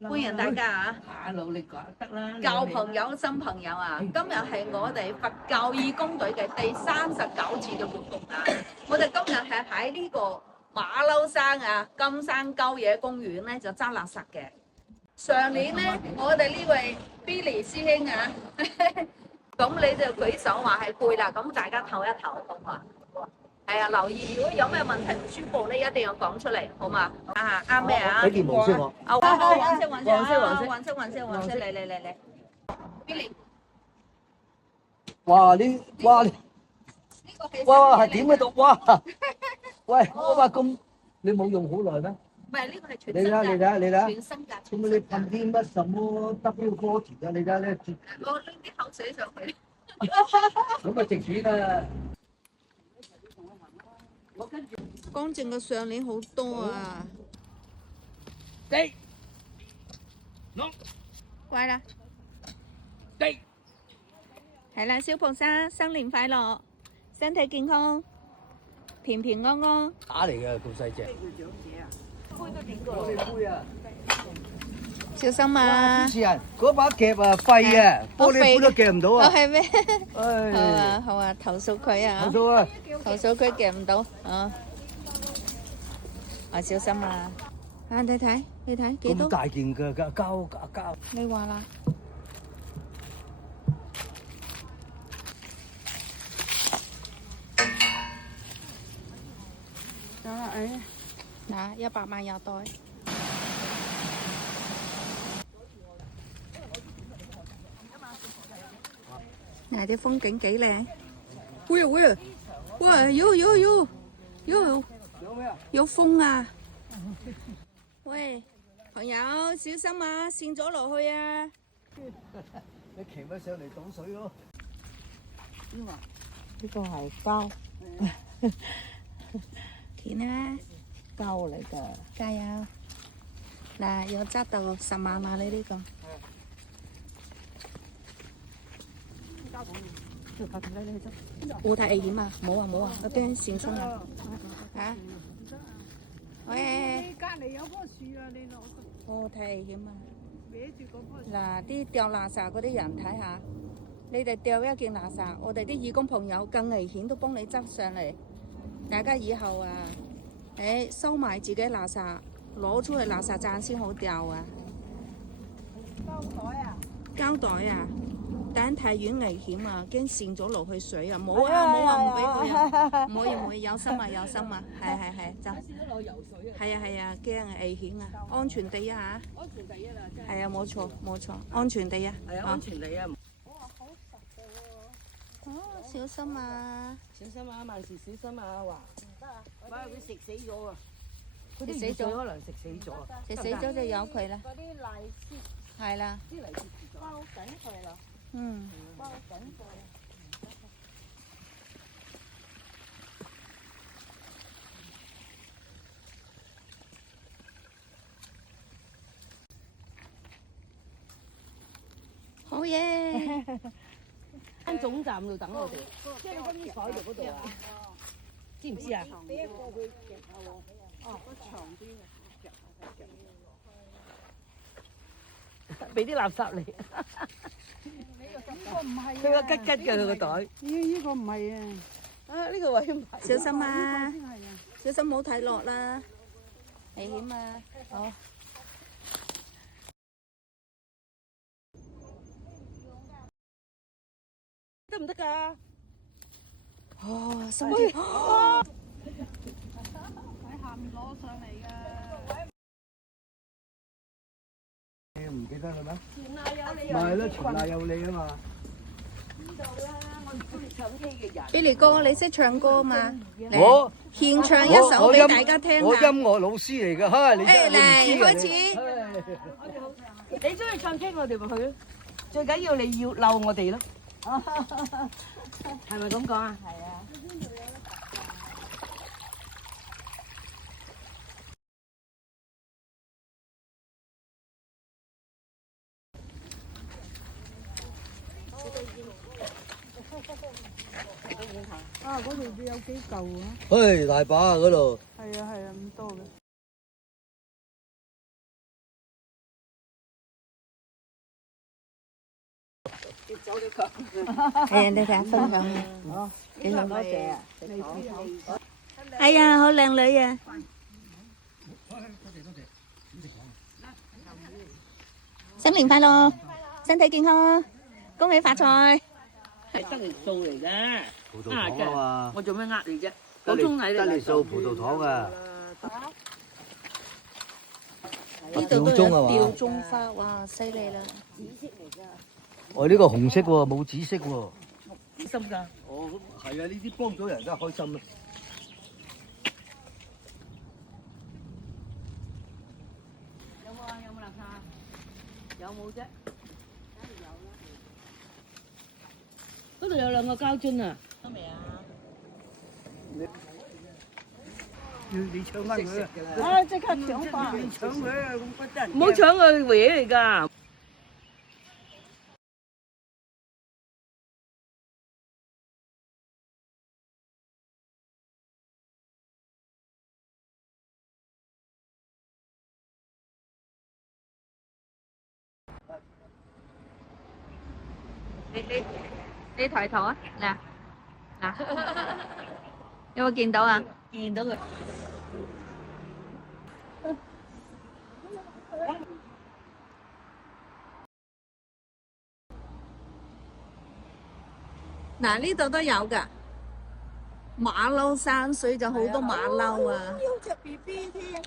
歡迎大家啊！努力講得啦，舊朋友、新朋友啊！今日係我哋佛教義工隊嘅第39次嘅活動啊！我哋今日係喺呢個馬騮山啊金山郊野公園咧就執垃圾嘅。上年咧，我哋呢位 Billy 師兄啊，咁你就舉手話係攰啦，咁大家唞一唞好嘛？係啊，留意，如果有咩問題唔舒服咧，一定要講出嚟，好嘛？啊，啱咩啊？俾件毛先我。啊，黃色，嚟，Billy。哇！哇係點喺度？哇！喂，我話咁，你冇用好耐咩？唔係呢個係全新㗎。你睇，全新㗎。咁你噴啲乜什麼 W40啊？你睇咧，我拎啲口水上去。咁啊值錢啊！乾淨嘅上年好多啊！對，喏，乖啦，對，係啦，小菩薩新年快樂，身體健康，平平安安。打嚟嘅咁細隻。杯啊！小心啊！主持人，嗰把夾啊廢啊，玻璃杯都夾唔到啊！係咩？唉，好啊，投訴佢啊！投訴啊！投訴佢夾唔到啊！啊，小心啊！啊，你睇幾多？咁大件嘅膠。你話啦。得啦，嗱，100萬有袋。嗱，啲風景幾靚。喂，有風啊！喂，朋友小心啊，跣咗落去啊！你騎咪上嚟倒水咯。呢個係膠，鉗啊！膠嚟㗎。加油！嗱，有執到10萬啊！你呢個。會太危險啊！冇啊，我驚跣親啊！嚇！喂！隔離有棵樹啊，你攞。哦，太危險啊！歪住嗰棵樹。嗱，啲掉垃圾嗰啲人睇下，你哋掉一件垃圾，我哋啲義工朋友更危險都幫你執上嚟。大家以後啊，收埋自己垃圾，攞出去垃圾站先好掉啊！膠袋啊！但太遠危險啊，驚跣咗落去水啊！冇啊，唔俾佢啊！唔可以，有心啊，係，就係啊，驚啊，危險啊，安全第一嚇。安全第一啦，真係。係啊，冇錯，安全第一。係啊，安全第一。哇，好實嘅喎！哦，小心啊！小心啊，萬事小心啊！話唔得啊！哇，佢食死咗啊！食死咗，可能食死咗。食死咗就由佢啦。嗰啲泥屑，係啦。啲泥屑包緊佢啦。嗯。包緊佢。好嘢！喺總站度等我哋，即係你今次坐喺度嗰度啊？知唔知啊？俾一個佢夾下喎。哦，個長啲嘅夾下。俾啲垃圾嚟。呢個唔係。佢個吉吉嘅佢個袋。呢個唔係啊。啊，呢個位唔係。小心啊！先係啊。小心唔好睇落啦，危險啊！好。得唔得㗎？哦，心跳。喺下面攞上嚟㗎。你唔記得啦咩？全賴有你。咪係咯，全賴有你啊嘛！邊度啦？我唔中意唱 K 嘅人。Billy 哥，你識唱歌嘛？我獻唱一首俾大家聽我音啊！樂老師嚟㗎，哈！你真係嚟唔知開始。你中意唱 K，我哋咪去咯。最緊要你要嬲我哋咯。係咪咁講啊？係啊。啊！嗰度有幾嚿啊？唉，大把啊嗰度。係啊，唔多嘅。係人哋睇下分享嘅，幾好。多謝啊！係啊，好靚女啊！新年快樂，身體健康，恭喜發財。係得嚟數嚟嘅，葡萄糖啊嘛，我做咩呃你啫？得普通禮嚟嚟數葡萄糖啊！呢度都有吊鐘啊嘛吊鐘花，哇，犀利啦！我呢個紅色喎，冇紫色喎。心㗎。哦，係啊，呢啲幫咗人真係開心啊！有冇啊？有冇垃圾？有冇啫？梗係有啦。嗰度有兩個膠樽啊！得未啊？你搶翻佢啊！啊！即刻搶翻！你搶佢啊！咁骨真係唔好搶佢嘢嚟㗎。你抬頭啊！嗱嗱，有冇見到啊？見到佢。嗱，呢度都有㗎，馬騮山水就好多馬騮啊！有隻 B B 添。